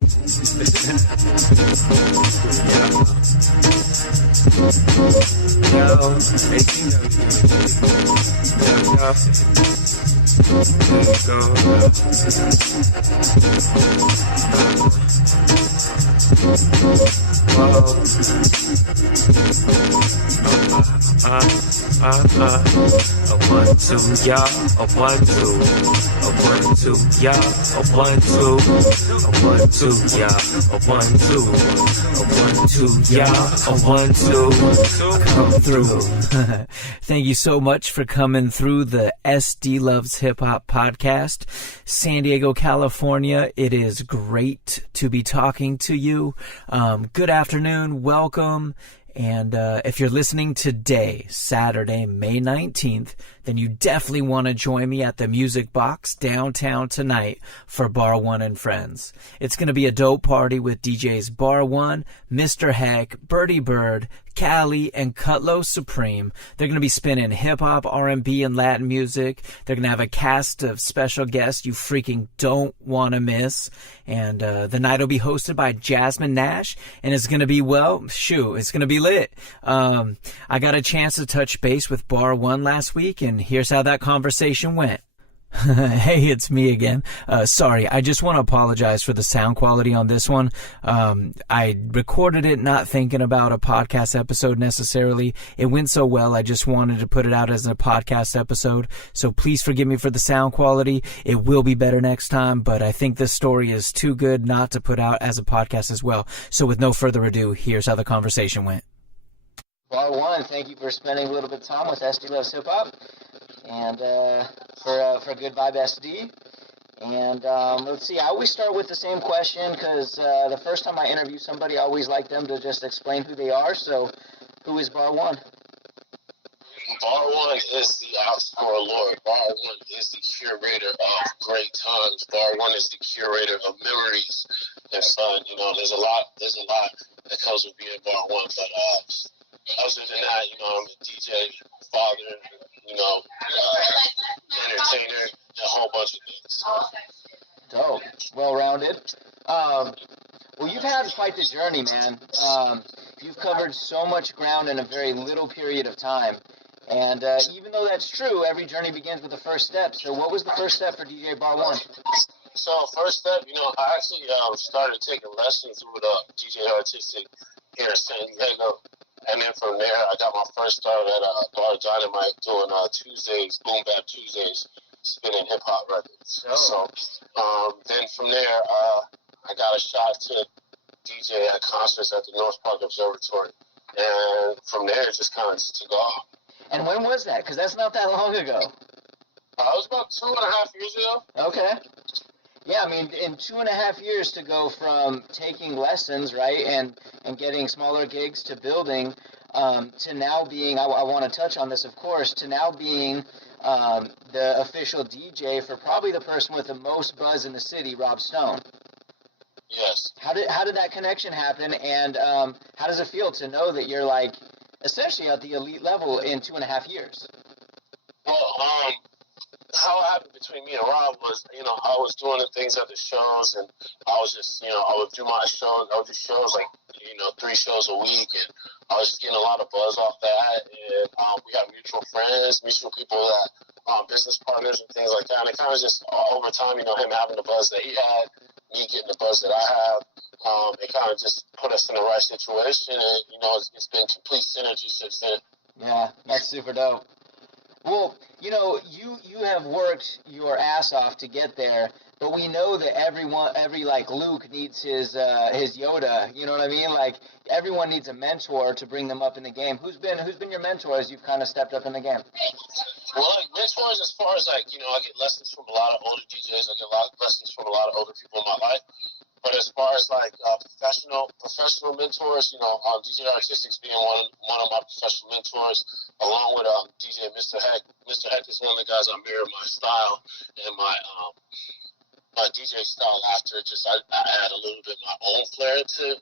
A 1, 2, yeah, a 1, 2, a 1, 2, yeah, a 1, 2, a 1, 2, yeah, a 1, 2, a 1, 2, yeah, a 1, 2, come through. Thank you so much for coming through the SD Loves Hip Hop podcast. San Diego, California, it is great to be talking to you. Good afternoon, welcome. And if you're listening today, Saturday, May 19th, then you definitely want to join me at the Music Box downtown tonight for Bar1ne and Friends. It's going to be a dope party with DJs Bar1ne, Mr. Heck, Birdie Bird, Cali, and Cutlo Supreme. They're going to be spinning hip-hop, R&B, and Latin music. They're going to have a cast of special guests you freaking don't want to miss. And the night will be hosted by Jasmine Nash, and it's going to be, well, it's going to be lit. I got a chance to touch base with Bar1ne last week, and here's how that conversation went. Hey, it's me again. Sorry, I just want to apologize for the sound quality on this one. I recorded it not thinking about a podcast episode necessarily. It went so well, I just wanted to put it out as a podcast episode. So please forgive me for the sound quality. It will be better next time, but I think this story is too good not to put out as a podcast as well. So with no further ado, here's how the conversation went. Bar1ne, thank you for spending a little bit of time with SD Loves Hip Hop and for GoodVibeSD. And let's see, I always start with the same question because the first time I interview somebody, I always like them to just explain who they are. So, who is Bar1ne? Bar1ne is the Aux Cord Lord. Bar1ne is the curator of great times. Bar1ne is the curator of memories and fun. You know, there's a lot that comes with being Bar1ne, but other than that, you know, I'm a DJ, father, you know, entertainer, and a whole bunch of things. Dope. Well-rounded. Well, you've had quite the journey, man. You've covered so much ground in a very little period of time. And even though that's true, every journey begins with the first step. So what was the first step for DJ Bar1ne? So first step, you know, I actually started taking lessons with DJ Artistic here in San Diego. And then from there, I got my first start at Bar1ne doing Tuesdays, Boom Bap Tuesdays, spinning hip-hop records. Oh. So then from there, I got a shot to DJ at concerts at the North Park Observatory. And from there, it just kind of took off. And when was that? Because that's not that long ago. It was about 2.5 years ago. Okay. Yeah, I mean, in 2.5 years to go from taking lessons, right, and getting smaller gigs to building, to now being, I want to touch on this, of course, to now being the official DJ for probably the person with the most buzz in the city, Rob Stone. Yes. How did that connection happen, and how does it feel to know that you're, like, essentially at the elite level in 2.5 years? Well, how it happened between me and Rob was, you know, I was doing the things at the shows, and I was just, you know, I would do my shows. I would do shows like, you know, 3 shows a week, and I was just getting a lot of buzz off that. And we got mutual friends, mutual people that, business partners and things like that. And it kind of just, over time, you know, him having the buzz that he had, me getting the buzz that I have, it kind of just put us in the right situation. And, you know, it's been complete synergy since then. Yeah, that's super dope. Well, you know, you have worked your ass off to get there, but we know that every like Luke needs his Yoda. You know what I mean? Like everyone needs a mentor to bring them up in the game. Who's been your mentor as you've kind of stepped up in the game? Well, like mentors, as far as like, you know, I get lessons from a lot of older DJs. I get a lot of lessons from a lot of older people in my life. But as far as like professional mentors, you know, DJ Artistics being one of my professional mentors, along with DJ Mr. Heck. Mr. Heck is one of the guys I mirror my style and my my DJ style after. Just I add a little bit my own flair to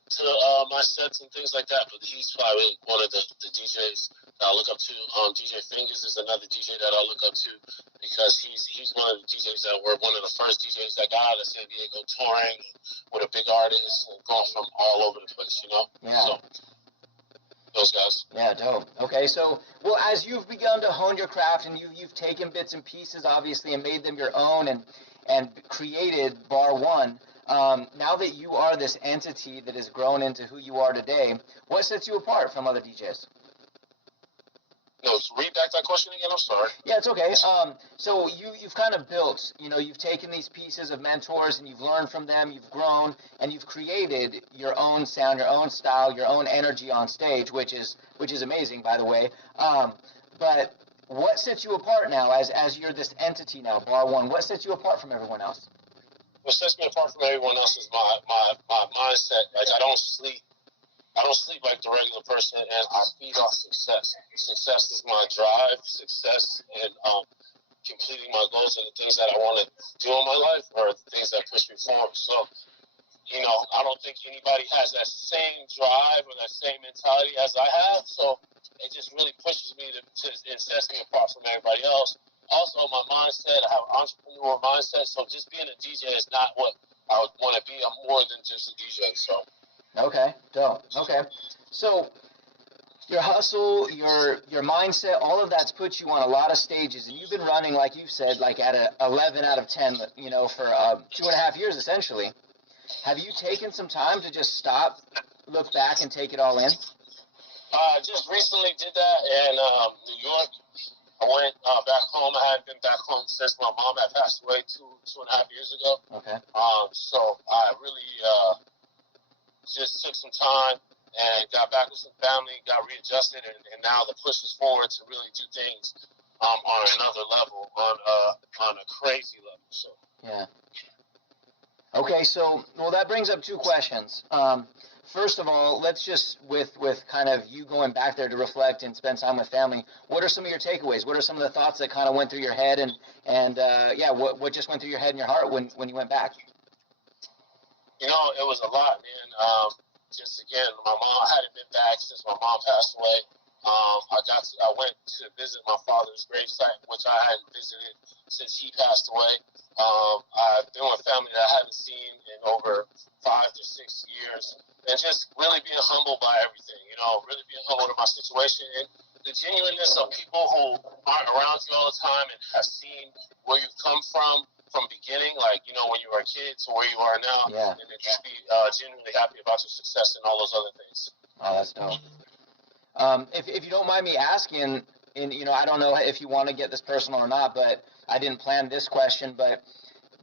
my sets and things like that. But he's probably one of the DJs that I look up to. DJ Fingers is another DJ that I look up to because he's one of the DJs that were one of the first DJs that got out of San Diego touring with a big artist and going from all over the place, you know? Yeah. So, those guys. Yeah, dope. Okay, so, well, as you've begun to hone your craft and you've taken bits and pieces, obviously, and made them your own and created Bar1, now that you are this entity that has grown into who you are today, what sets you apart from other DJs? No, read back that question again. I'm sorry. Yeah, it's okay. So you've kind of built, you've taken these pieces of mentors and you've learned from them, you've grown, and you've created your own sound, your own style, your own energy on stage, which is amazing, by the way. But what sets you apart now as you're this entity now, Bar1? What sets you apart from everyone else? What sets me apart from everyone else is my mindset. Like I don't sleep like the regular person, and I feed off success. Success is my drive. Success and completing my goals and the things that I want to do in my life are the things that push me forward. So, I don't think anybody has that same drive or that same mentality as I have. So it just really pushes me to it sets me apart from everybody else. Also, my mindset, I have an entrepreneur mindset. So just being a DJ is not what I would want to be. I'm more than just a DJ. So. Okay, dope. Okay, so your hustle, your mindset, all of that's put you on a lot of stages, and you've been running, like you said, like at a 11 out of 10, for 2.5 years essentially. Have you taken some time to just stop, look back, and take it all in? Just recently did that in New York. I went back home. I hadn't been back home since my mom had passed away 2.5 years ago. Okay. So I really just took some time and got back with some family, got readjusted, and now the push is forward to really do things on another level, on a crazy level. So. Yeah. Okay, so, well, that brings up two questions. First of all, let's just, with kind of you going back there to reflect and spend time with family, what are some of your takeaways? What are some of the thoughts that kind of went through your head and what just went through your head and your heart when you went back? It was a lot, man. Just again, my mom hadn't been back since my mom passed away. I went to visit my father's gravesite, which I hadn't visited since he passed away. I've been with family that I haven't seen in over 5 to 6 years, and just really being humbled by everything. Really being humbled at my situation and the genuineness of people who aren't around you all the time and have seen where you've come from beginning, like, when you were a kid to where you are now, yeah. And then just be genuinely happy about your success and all those other things. Oh, that's dope. If you don't mind me asking, and, I don't know if you want to get this personal or not, but I didn't plan this question, but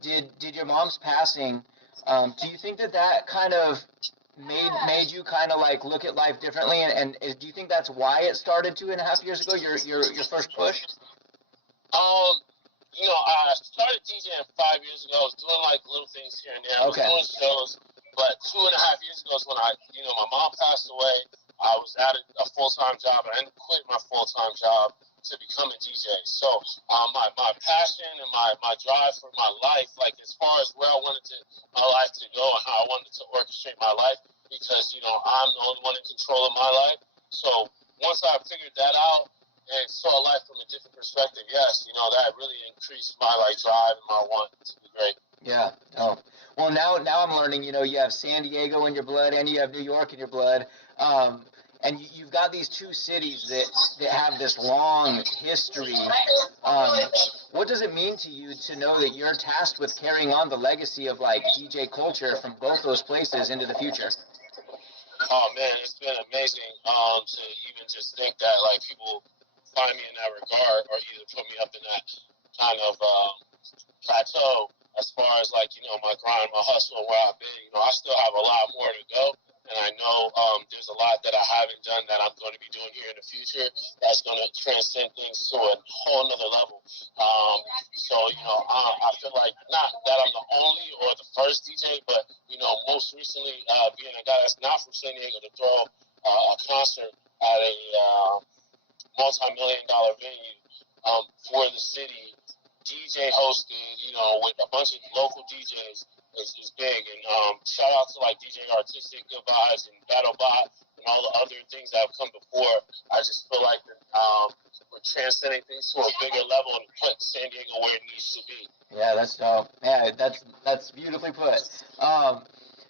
did your mom's passing, do you think that kind of made you kind of like look at life differently, and do you think that's why it started 2.5 years ago, your first push? I started DJing 5 years ago. I was doing like little things here and there. I was doing shows, but 2.5 years ago is when my mom passed away. I was at a full-time job, and I ended up quitting my full-time job to become a DJ. So my passion and my drive for my life, like as far as where I wanted my life to go and how I wanted to orchestrate my life, because I'm the only one in control of my life. So once I figured that out and saw life from a different perspective, yes, that really increased my drive and my want to be great. Yeah. Oh. Well, now I'm learning. You have San Diego in your blood, and you have New York in your blood, and you've got these two cities that have this long history. What does it mean to you to know that you're tasked with carrying on the legacy of DJ culture from both those places into the future? Oh man, it's been amazing to even just think that people find me in that regard, or either put me up in that kind of plateau as far as my grind, my hustle, and where I've been. I still have a lot more to go, and I know there's a lot that I haven't done that I'm going to be doing here in the future that's going to transcend things to a whole nother level. So I feel like not that I'm the only or the first DJ, but most recently being a guy that's not from San Diego to throw a concert at a multi-million-dollar venue for the city DJ hosted, with a bunch of local DJs is big. And shout out to like DJ Artistic, Good Vibes, and BattleBot, and all the other things that have come before. I just feel like we're transcending things to a bigger level and put San Diego where it needs to be. Yeah, that's dope. Yeah, that's beautifully put.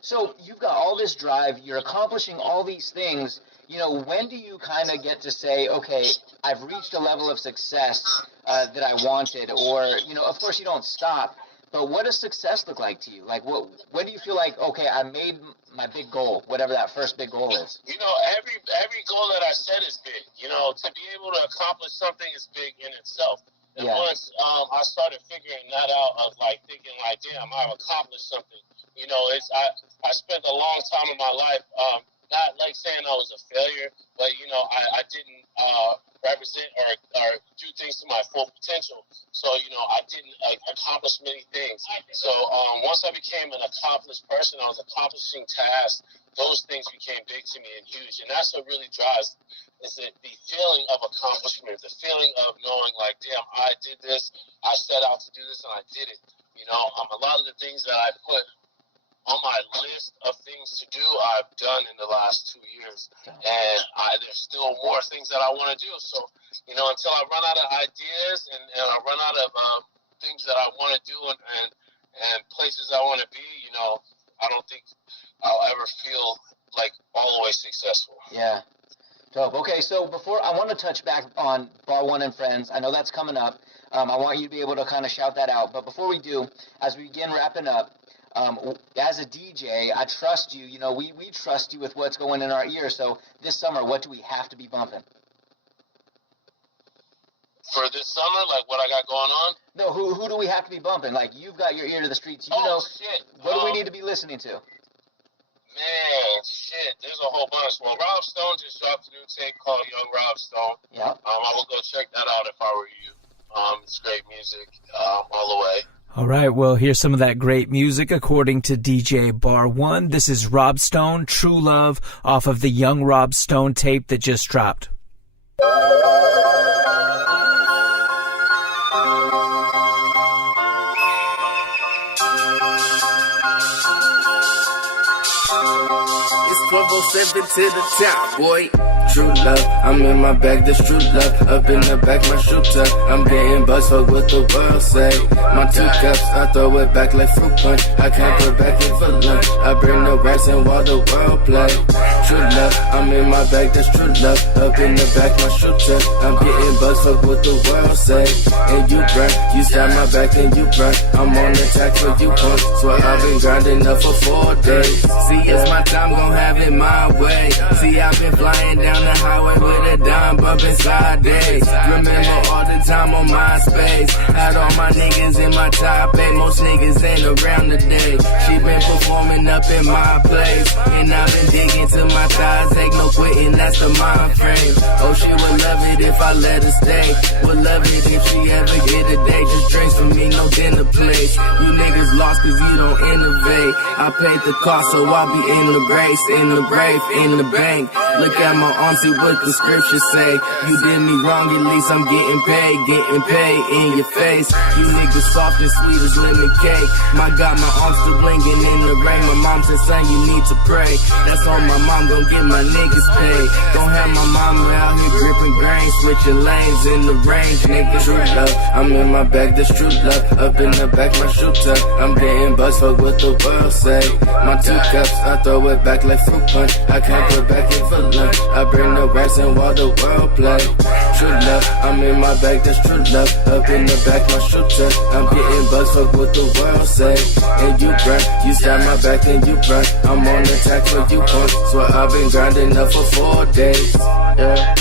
So you've got all this drive. You're accomplishing all these things. When do you kind of get to say, okay, I've reached a level of success that I wanted? Or, of course you don't stop, but what does success look like to you? Like, when do you feel like, okay, I made my big goal, whatever that first big goal is? Every goal that I set is big. To be able to accomplish something is big in itself. And once I started figuring that out, of like thinking like, damn, I've accomplished something. I spent a long time in my life, not like saying I was a failure, but I didn't represent or do things to my full potential. So I didn't accomplish many things. So once I became an accomplished person, I was accomplishing tasks. Those things became big to me and huge, and that's what really drives. Is the feeling of accomplishment, the feeling of knowing like, damn, I did this, I set out to do this, and I did it. A lot of the things that I put on my list of things to do, I've done in the last 2 years, and there's still more things that I want to do. So, until I run out of ideas and I run out of things that I want to do and places I want to be, I don't think I'll ever feel like all the way successful. Yeah. Dope. Okay, so before I want to touch back on Bar1ne and Friends. I know that's coming up. I want you to be able to kind of shout that out. But before we do, as we begin wrapping up, as a DJ, I trust you. We trust you with what's going in our ear. So this summer, what do we have to be bumping? For this summer, like what I got going on? No, who do we have to be bumping? Like, you've got your ear to the streets. Shit. What do we need to be listening to? Man, shit, there's a whole bunch. Well, Rob Stone just dropped a new tape called Young Rob Stone. Yeah. I will go check that out if I were you. It's great music all the way. All right, well, here's some of that great music according to DJ Bar1ne. This is Rob Stone, True Love, off of the Young Rob Stone tape that just dropped. It's 1207 to the top, boy. True love, I'm in my bag, that's true love. Up in the back, my shooter. I'm getting buzzed, fuck what the world say. My 2 cups, I throw it back like fruit punch. I can't go back in for lunch. I bring the rice and while the world play. True love, I'm in my bag, that's true love. Up in the back, my shooter. I'm getting buzzed, fuck what the world say. And you burn, you stab my back and you burn. I'm on the attack for you punch. So I've been grinding up for 4 days. See, it's my time, gon' have it my way. See, I've been flying down the highway with a dime bumping side days. Remember all the time on MySpace. Had all my niggas in my top 8. Most niggas ain't around today. She been performing up in my place, and I've been digging to my thighs. Ain't no quitting, that's the mind frame. Oh, she would love it if I let her stay. Would love it if she ever get a day. Just drinks for me, no dinner place. You niggas lost cause you don't innovate. I paid the cost, so I'll be in the grace, in the grave, in the bank. Look at my arms, see what the scriptures say. You did me wrong, at least I'm getting paid in your face. You niggas soft and sweet as lemon cake. My God, my arms still blinking in the rain. My mom said, son, you need to pray. That's on my mom, gon' get my niggas paid. Don't have my mama out here gripping grain, switching lanes in the range, nigga. True love, I'm in my bag, that's true love. Up in the back, my shooter. I'm getting buzzed, fuck what the world say. My 2 cups, I throw it back like fruit punch. I can't go back in for lunch. I bring the rice and while the world play. True love, I'm in my bag, that's true love. Up in the back, my shooter. I'm getting buzzed, fuck what the world say. And you burn, you stab my back and you burn. I'm on attack for you punch. So I've been grinding up for 4 days. Yeah.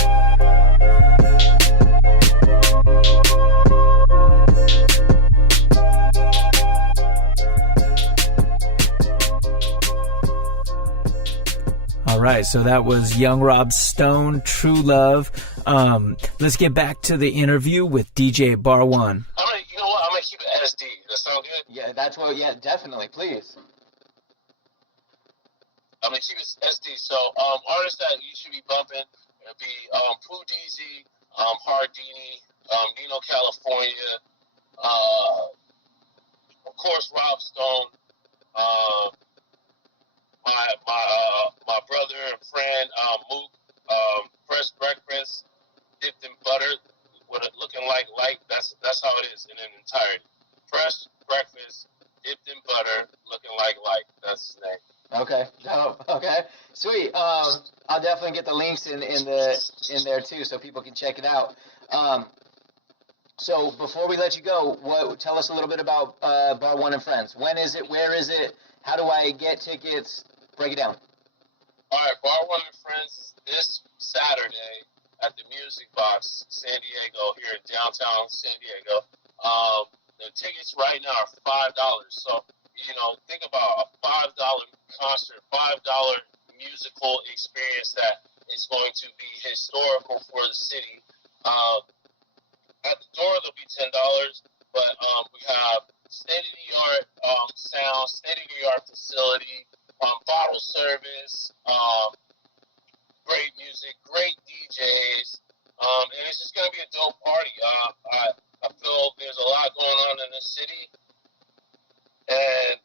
All right, so that was Young Rob Stone, True Love. Let's get back to the interview with DJ Bar1ne. You know what? I'm gonna keep it SD. That sound good? Yeah, that's what. Yeah, definitely. Please. I'm gonna keep it SD. So, artists that you should be bumping, it'll be Pooh DZ, Hardini, Nino California, Of course, Rob Stone, my brother and friend Mook, fresh breakfast dipped in butter with it looking like light. That's how it is in an entirety. Fresh breakfast dipped in butter, looking like light. That's his name. Okay. Oh, okay. Sweet. I'll definitely get the links in there too, so people can check it out. So before we let you go, tell us a little bit about Bar1ne and Friends. When is it? Where is it? How do I get tickets? Break it down. All right, Bar1ne and Friends is this Saturday at the Music Box, San Diego, here in downtown San Diego. The tickets right now are $5. So, think about a $5 concert, $5 musical experience that is going to be historical for the city. At the door, there'll be $10, but we have state-of-the-art sound, state-of-the-art facility, bottle service, great music, great DJs, and it's just going to be a dope party. I feel there's a lot going on in this city, and,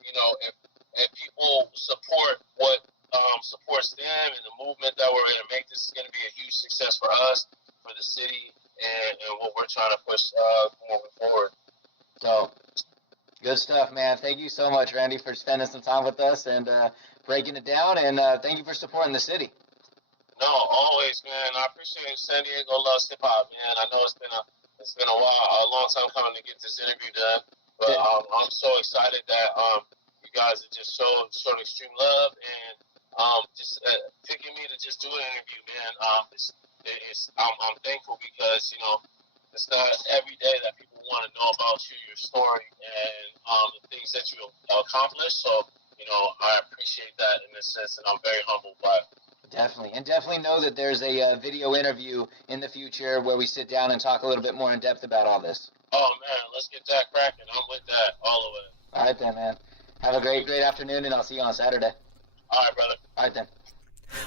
if people support what supports them and the movement that we're going to make, this is going to be a huge success for us, for the city, and what we're trying to push moving forward. So, good stuff, man. Thank you so much, Randee, for spending some time with us and breaking it down, and thank you for supporting the city. No, always, man. I appreciate San Diego Loves Hip Hop, man. I know it's been a while, a long time coming to get this interview done, but I'm so excited that you guys have just showed extreme love and just picking me to just do an interview, man. I'm thankful because it's not every day that people want to know about you, your story, and the things that you accomplished. So I appreciate that in a sense, and I'm very humbled by it. Definitely. And definitely know that there's a video interview in the future where we sit down and talk a little bit more in depth about all this. Oh, man, let's get that cracking. I'm with that, all of it. All right, then, man. Have a great afternoon, and I'll see you on Saturday. All right, brother. All right, then.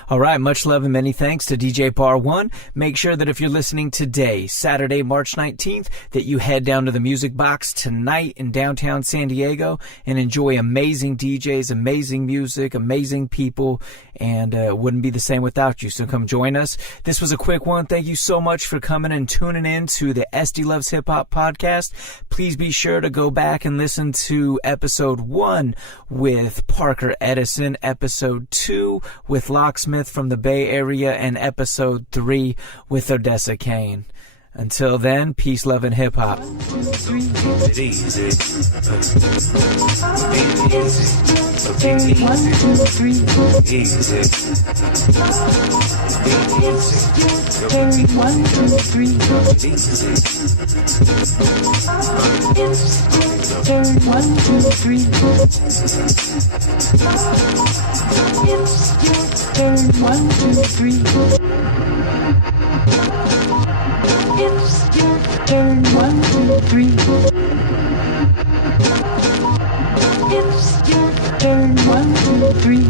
All right, much love and many thanks to DJ Bar1ne. Make sure that if you're listening today, Saturday, March 19th, that you head down to the Music Box tonight in downtown San Diego and enjoy amazing DJs, amazing music, amazing people, and it wouldn't be the same without you. So come join us. This was a quick one. Thank you so much for coming and tuning in to the SD Loves Hip Hop podcast. Please be sure to go back and listen to episode 1 with Parker Edison, episode 2 with Locksmith from the Bay Area, and episode 3 with Odessa Kane. Until then, peace, love, and hip hop. It's your turn, 1, 2, 3. It's your turn, 1, 2, 3.